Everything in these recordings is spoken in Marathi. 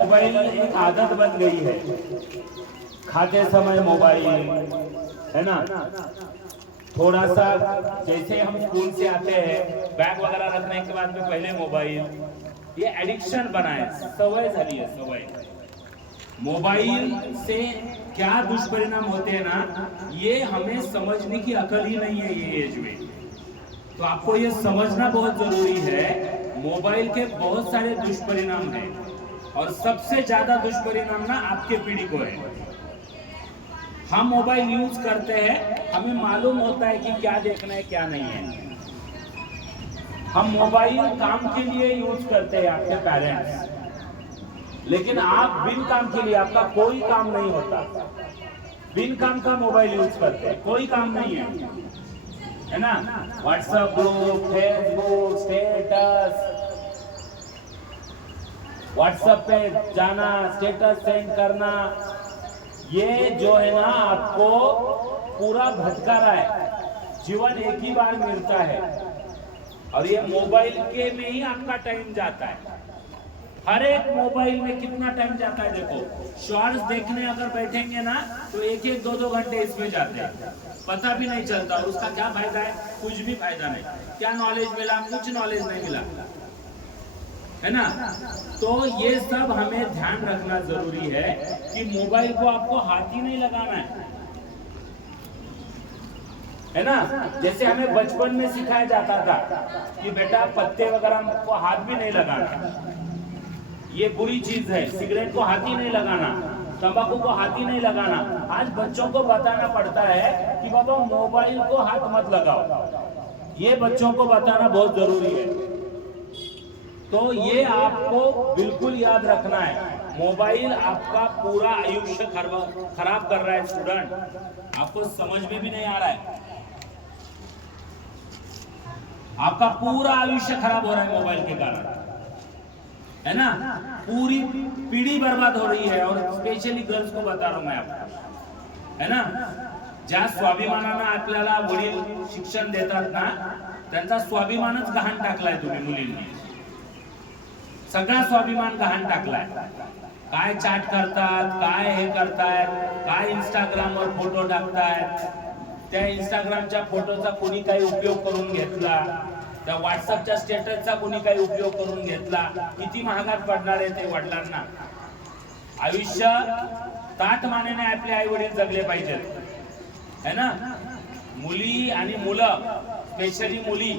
मोबाइल एक आदत बन गई है। खाते समय मोबाइल, है ना। थोड़ा सा जैसे हम स्कूल से आते हैं, बैग वगैरह रखने के बाद में पहले मोबाइल, ये एडिक्शन बना है, सवय झाली है, सवय। मोबाइल से क्या दुष्परिणाम होते हैं ना, ये हमें समझने की अकल ही नहीं है ये एज में। तो आपको ये समझना बहुत जरूरी है, मोबाइल के बहुत सारे दुष्परिणाम हैं और सबसे ज्यादा दुष्परिणाम ना आपके पीढ़ी को है। हम मोबाइल यूज करते हैं, हमें मालूम होता है कि क्या देखना है क्या नहीं है। हम मोबाइल काम के लिए यूज करते हैं, आपके पेरेंट्स, लेकिन आप बिन काम के लिए, आपका कोई काम नहीं होता, बिन काम का मोबाइल यूज करते हैं, कोई काम नहीं है ना। WhatsApp group, Facebook status, WhatsApp पे जाना, स्टेटस सेंड करना, ये जो है ना आपको पूरा भटका रहा है। जीवन एक ही बार मिलता है और ये मोबाइल के में ही आपका टाइम जाता है। हर एक मोबाइल में कितना टाइम जाता है देखो। शॉर्ट्स देखने अगर बैठेंगे ना तो एक एक दो दो घंटे इसमें जाते हैं, पता भी नहीं चलता। उसका क्या फायदा है? कुछ भी फायदा नहीं। क्या नॉलेज मिला? कुछ नॉलेज नहीं मिला, है ना। तो ये सब हमें ध्यान रखना जरूरी है कि मोबाइल को आपको हाथ ही नहीं लगाना है ना। जैसे हमें बचपन में सिखाया जाता था कि बेटा पत्ते वगैरह को हाथ भी नहीं लगाना, ये बुरी चीज है। सिगरेट को हाथ ही नहीं लगाना, तंबाकू को हाथ ही नहीं लगाना। आज बच्चों को बताना पड़ता है कि बाबा मोबाइल को हाथ मत लगाओ, ये बच्चों को बताना बहुत जरूरी है। तो ये आपको बिल्कुल याद रखना है, मोबाइल आपका पूरा आयुष्य खराब कर रहा है। स्टूडेंट, आपको समझ में भी नहीं आ रहा है, आपका पूरा आयुष्य खराब हो रहा है मोबाइल के कारण, है ना। पूरी पीढ़ी बर्बाद हो रही है और स्पेशली गर्ल्स को बता रहा हूं मैं आपको, है ना। ज्या स्वाभिमानानं आपल्याला वडील शिक्षण देतात ना, त्यांचा स्वाभिमानच गहाण टाकलाय तुम्ही मुलींनी। सगळा स्वाभिमान गहाण टाकलाय। काय चॅट करतात, काय हे करतायत, काय इंस्टाग्रामवर फोटो टाकतायत, त्या इंस्टाग्रामच्या फोटोचा कोणी काही उपयोग करून घेतला, त्या व्हॉट्सअपच्या स्टेटसचा कोणी काही उपयोग करून घेतला, किती महागात पडणार आहे ते वडिलांना। आयुष्य ताटमानेने आपले आई वडील जगले पाहिजेत, है ना। मुली आणि मुलं, स्पेशली मुली,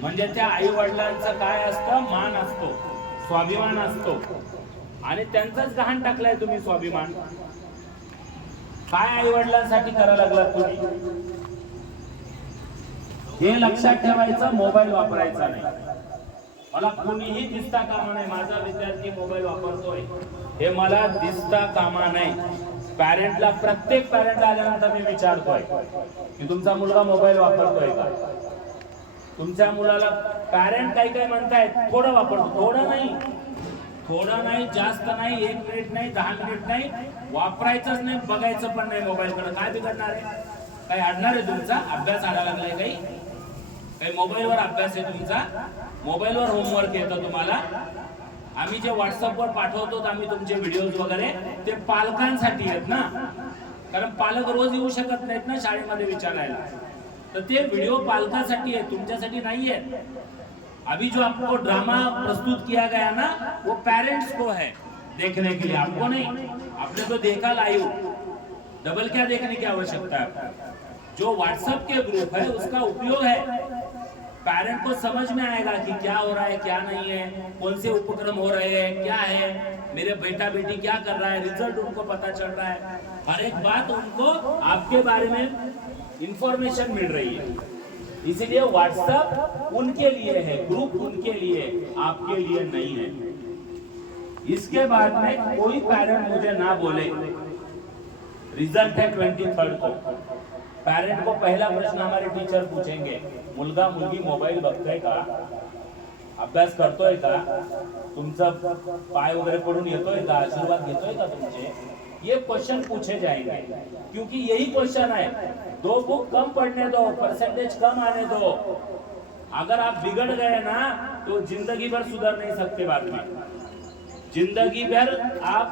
म्हणजे त्या आई वडिलांचं काय असतं, मान असतो, स्वाभिमान असतो, आणि त्यांचाच गहाण टाकलाय तुम्ही स्वाभिमान। काय आई वडिलांसाठी करायला लागलात तुम्ही, हे लक्षात ठेवायचं। मोबाईल वापरायचा नाही। मला कोणीही दिसता कामा नाही, माझा विद्यार्थी मोबाईल वापरतोय हे मला दिसता कामा नाही। पॅरेंटला, प्रत्येक पॅरेंटला आल्यानंतर मी विचारतोय की तुमचा मुलगा मोबाईल वापरतोय का। तुमच्या मुलाला पॅरेंट काही काही म्हणतायत थोडं वापरतो, थोडं नाही, जास्त नाही, 1 मिनिट नाही, 10 मिनिट नाही, वापरायचंच नाही, बघायचं पण नाही मोबाईल कडे। काय बिघडणार आहे? काही अडणार आहे तुमचा? अभ्यास आला लागलाय काही मोबाईलवर अभ्यास आहे तुमचा, मोबाईलवर होमवर्क येतं तुम्हाला। आम्ही जे व्हॉट्सअपवर पाठवतो, आम्ही तुमचे व्हिडिओज वगैरे, ते पालकांसाठी आहेत ना, कारण पालक रोज येऊ शकत नाहीत ना शाळेमध्ये विचारायला, तर ते व्हिडिओ पालकांसाठी आहे, तुमच्यासाठी नाही आहे। अभी जो आपको ड्रामा प्रस्तुत किया गया ना, वो पेरेंट्स को है देखने के लिए, आपको नहीं। आपने तो देखा लाइव, डबल क्या देखने की आवश्यकता है। जो व्हाट्सएप के ग्रुप है उसका उपयोग है, पेरेंट को समझ में आएगा कि क्या हो रहा है क्या नहीं है, कौन से उपक्रम हो रहे हैं, क्या है, मेरे बेटा बेटी क्या कर रहा है, रिजल्ट उनको पता चल रहा है, हर एक बात उनको आपके बारे में इंफॉर्मेशन मिल रही है। इसलिए व्हाट्सएप उनके लिए है, ग्रुप उनके लिए, आपके लिए नहीं है। इसके बाद में कोई पेरेंट मुझे ना बोले, रिजल्ट है 23 को, पेरेंट को पहला प्रश्न हमारे टीचर पूछेंगे, मुलगा मुलगी मोबाईल बघतोय का, अभ्यास करतोय का, तुमचा पाय वगैरह पडून येतोय का, आशीर्वाद घेतोय का तुमचे, ये क्वेश्चन पूछे जाएंगे। क्योंकि यही क्वेश्चन है, 2 बुक कम पढ़ने दो, परसेंटेज कम आने दो। अगर आप बिगड़ गए ना तो जिंदगी भर सुधर नहीं सकते बाद में। जिंदगी भर आप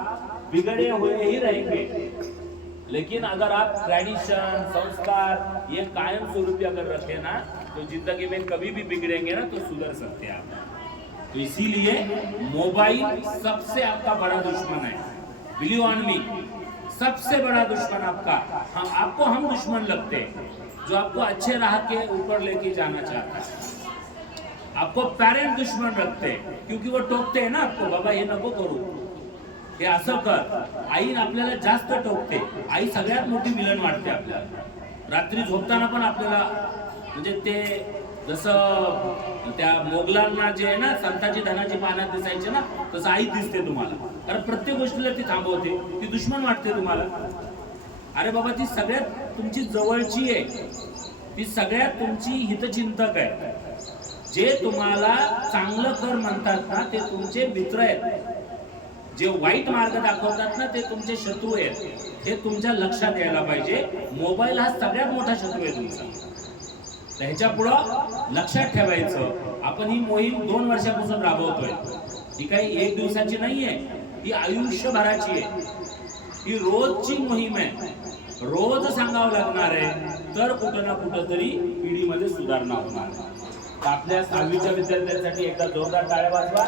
बिगड़े हुए ही रहेंगे, लेकिन अगर आप ट्रेडिशन संस्कार ये कायम स्वरूपी अगर रखे ना, तो जिंदगी में कभी भी बिगड़ेंगे ना तो सुधर सकते हैं आप। तो इसीलिए मोबाइल सबसे आपका बड़ा दुश्मन है, बिलीव ऑन मी, सबसे बड़ा दुश्मन आपका। आपको हम दुश्मन लगते हैं जो आपको अच्छे राह के ऊपर लेके जाना चाहता है। आपको पेरेंट दुश्मन रखते हैं क्योंकि वो टोकते हैं ना आपको, बाबा हे नको करू, हे असं कर। आई आपल्याला जास्त टोकते, आई सगळ्यात मोठी विलन वाटते आपल्याला। रात्री झोपताना पण आपल्याला म्हणजे ते जसं त्या मोगलांना जे आहे ना संताची धनाची पानं दिसायचे ना, तसं आई दिसते तुम्हाला, कारण प्रत्येक गोष्टीला ती थांबवते, ती दुश्मन वाटते तुम्हाला। अरे बाबा ती सगळ्यात तुमची जवळची आहे, ती सगळ्यात तुमची हितचिंतक आहे। जे तुम्हाला चांगलं कर म्हणतात ना ते तुमचे मित्र आहेत, जे वाईट मार्ग दाखवतात ना ते तुमचे शत्रू आहेत, हे तुमच्या लक्षात यायला पाहिजे। मोबाईल हा सगळ्यात मोठा शत्रू आहे तुमचा, ह्याच्या पुढं लक्षात ठेवायचं। आपण ही मोहीम 2 वर्षापासून राबवतोय, ही काही एक दिवसाची नाहीये, ही आयुष्यभराची आहे, ही रोजची मोहीम आहे, रोज सांगावं लागणार आहे, तर कुठं ना कुठं तरी पिढीमध्ये सुधारणा होणार। आपल्या 6वीच्या विद्यार्थ्यांसाठी एकदा जोरदार टाळ्या वाजवा।